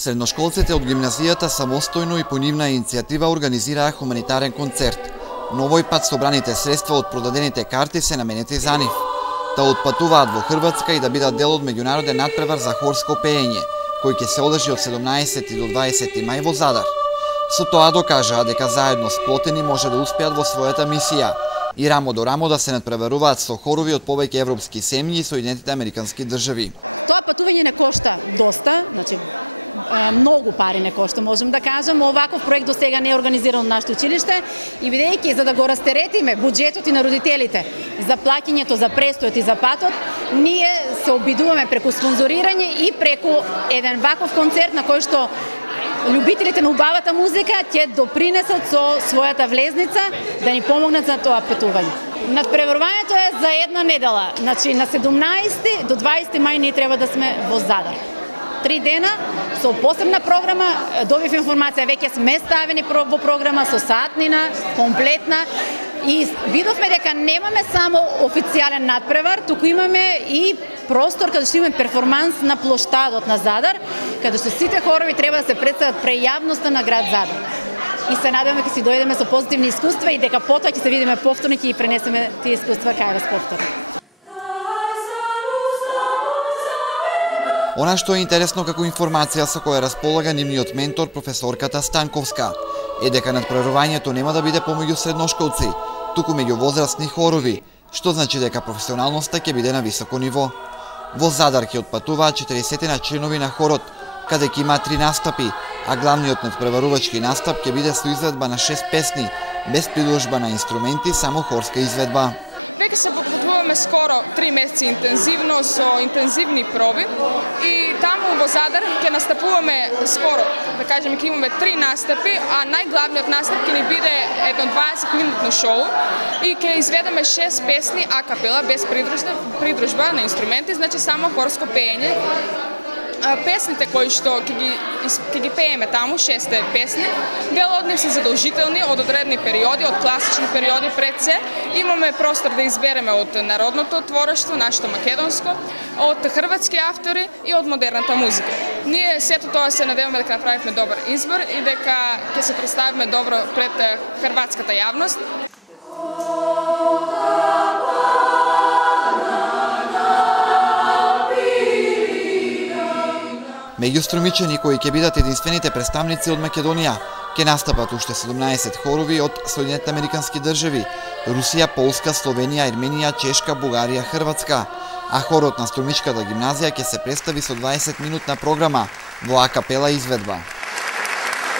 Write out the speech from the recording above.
Средношколците од гимназијата самостојно и по нивна иницијатива организираа хуманитарен концерт, но овој пат собраните средства од продадените карти се наменети за нив, да отпатуваат во Хрватска и да бидат дел од меѓународен натпревар за хорско пеење, кој ќе се одржи од 17 до 20 мај во Задар. Со тоа докажаа дека заедно сплотени може да успеат во својата мисија и рамо до рамо да се надпреваруваат со хорови од повеќе европски земји и Соединетите Американски држави. Тоа патување не кошта доста, значи многу пари не кошта, можем да кажем. Оваков проект до сега не е организиран од нашето училиште и бидејќи за да го растеретиме буџетот и на родителите за плаќањето за престојот и за патот, ние се обидуваме преку спонзорирање и преку еден ваков концерт на кој што љубителите на убавата музика ќе допринесат со својата влезница да ни помогнат за тоа патување. Надпреварувањето е за една недела, значи на 17 до 20 мај ние треба да сме во Задар. 3 дена со посебна програма, добив информација, веќе сме ставени во програма со сатнина, комплетна, и видовме дека немаме само официјален надпревар, туку имаме и простор каде што имаме перформанс на плоштадот на Задар, каде што сите хорови треба да се представат пред јавноста на град Задар. И се надеваме дека си дојдеме со позитивни искуства и дека потоа ќе се видиме повторно и ќе пренесеме тие искуства кај вас повторно. Она што е интересно како информација со која располага нивниот ментор професорката Станковска е дека надпреварувањето нема да биде помеѓу средношколци, туку меѓу возрастни хорови, што значи дека професионалноста ќе биде на високо ниво. Во Задар ќе отпатуваат 40 членови на хорот, каде ќе има 3 настапи, а главниот надпреварувачки настап ќе биде со изведба на 6 песни, без придружба на инструменти, само хорска изведба. Веќе се подготвуваме скоро 3 месеци интензивно со интензивни проби и таму во Задар ќе настапуваме скоро, да кажеме ќе имаме 3 настапи, а најглавниот настап ќе ни биде едно 20-минутно шоу и ќе изведеме 6 песни акапела без придружба на инструменти, значи само хорско пеење. Песните кои што ќе ги пееме таму, 6 песни, дел од нив се задолжителни од одредени периоди, од класични периоди пред се. Имаме простор да избереме од народното творештво, нашето македонско, од хрватски автори и од модерната музика. Ние сето тоа се надеваме дека направивме добар избор и дека ќе се представиме добро пред хрватската јавност. Меѓу струмичени кои ќе бидат единствените представници од Македонија, ќе настапат уште 17 хорови од Соединетите Американски држави, Русија, Полска, Словенија, Ерменија, Чешка, Бугарија, Хрватска, а хорот на струмичката гимназија ќе се представи со 20-минутна програма во акапела изведба.